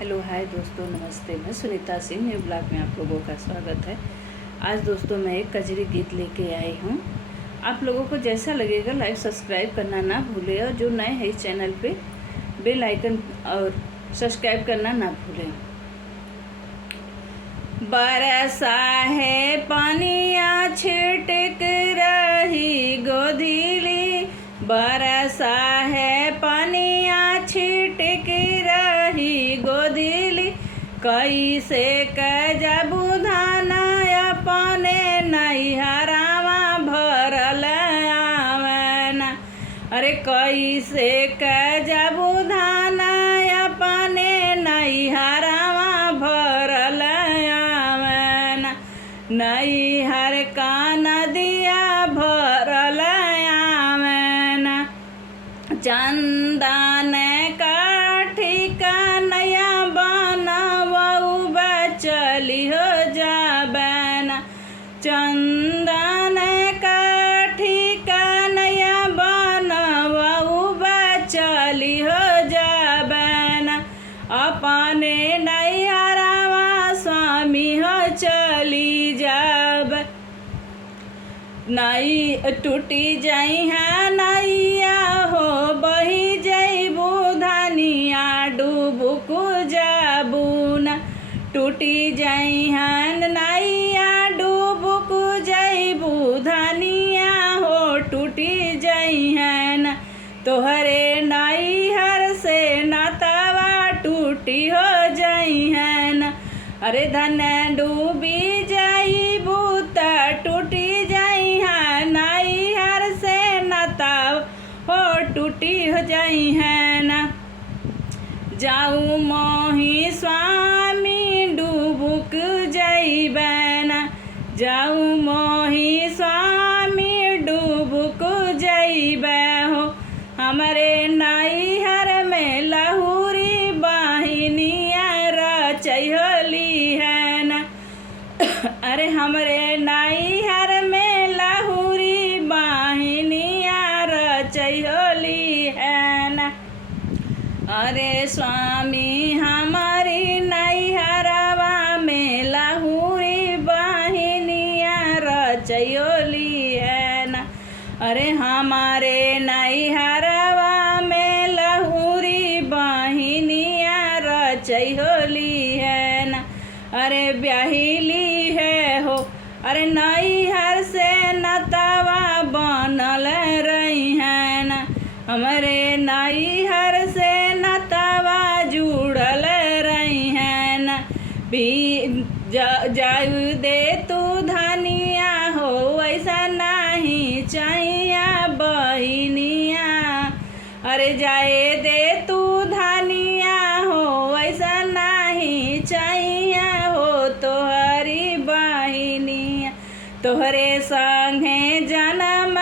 Hello hi दोस्तों, नमस्ते। मैं सुनीता सिंह, न्यू ब्लॉग में आप लोगों का स्वागत है। आज दोस्तों मैं एक कजरी गीत लेके आई हूँ। आप लोगों को जैसा लगेगा लाइक सब्सक्राइब करना ना भूलें, और जो नए हैं इस चैनल पे बेल आइकन और सब्सक्राइब करना ना भूलें। बरसा है पानिया छिटक रही गोधीली, बरसा है पानिया छिटक रही गोधीली, कैसे कजबू धाना अपने नैहरावा भरल आवना। अरे कैसे कजबू धाना अपने नैहरावा भरल आवना। नैहर का नदिया भरल आवना। चंदन काठी का नया बनवऊ बचली हो जाबना। चंदन काठी का नया बनवऊ बचली हो जाबना। अपने नैहरावा स्वामी हो चली जाब। नई टूटी जाई है नैया हो बही जैबू धनिया डूबुकु जाबून। टूटी जाई है नैया डूबुकु जैबू धनिया हो टूटी जाई है न। तोहरे नैहर से नातावा टूटी हो जाई है न। अरे धन डूबी जाइबू त टूटी जाई है नैहर से नाता हो टूटी हो जाई है न। जाऊ मोही स्वामी डूबुक जैबना। जाऊ मोही स्वामी डूबुक जैबे हो। हमरे नैहर में लहुरी बहिनिया रचैली है न। अरे हमरे नैहर में लहुरी बहिनिया रचैली है न। अरे स्वामी हमारी नैहरवा में लहुरी बहिनिया रचैली है न। अरे हमारे नैहरवा में लहुरी बहिनिया रचैली है न। अरे ब्याहिली है हो। अरे नैहर से नतवा बनल रही है न। हमरे नैहर से नतवा जुड़ल रही है न। भी जाऊ दे तू धनिया हो ऐसा नहीं चाहिए बहिनिया। अरे जाए दे तू धनिया हो ऐसा नहीं चाहिए हो तोहरी बहिनिया। तोहरे संगे जन्म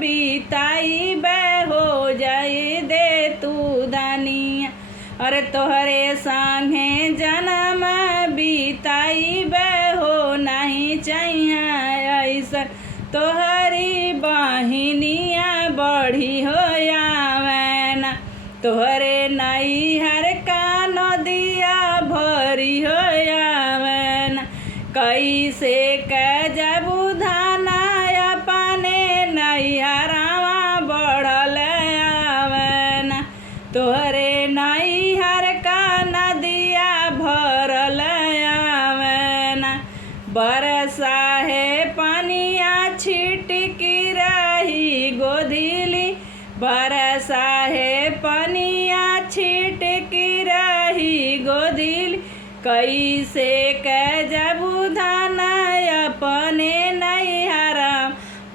बीताई बे हो जाए दे तू धनिया। अरे तोहरे संगे जन्म बीताई बे हो नहीं चाहिए ऐसा तोहरी बहिनिया बढ़ी हो आवना। तोहरे नैहर का नदिया भरी हो आवना। कैसे कजबू धाना अपने नैहरावा बढ़ल आवना। तोहरे नैहर का नदिया भरल आवना। बरसा है पानिया छिटकी रही गोधीली, बरसा है पानिया छिटकी रही गोधीली, कैसे कजबू धाना अपने नैहरा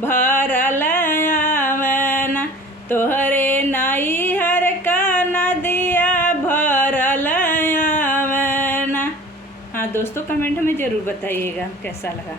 भरल आवना। तोहरे नैहर का नदिया भरल आवना। हाँ दोस्तों, कमेंट में ज़रूर बताइएगा कैसा लगा।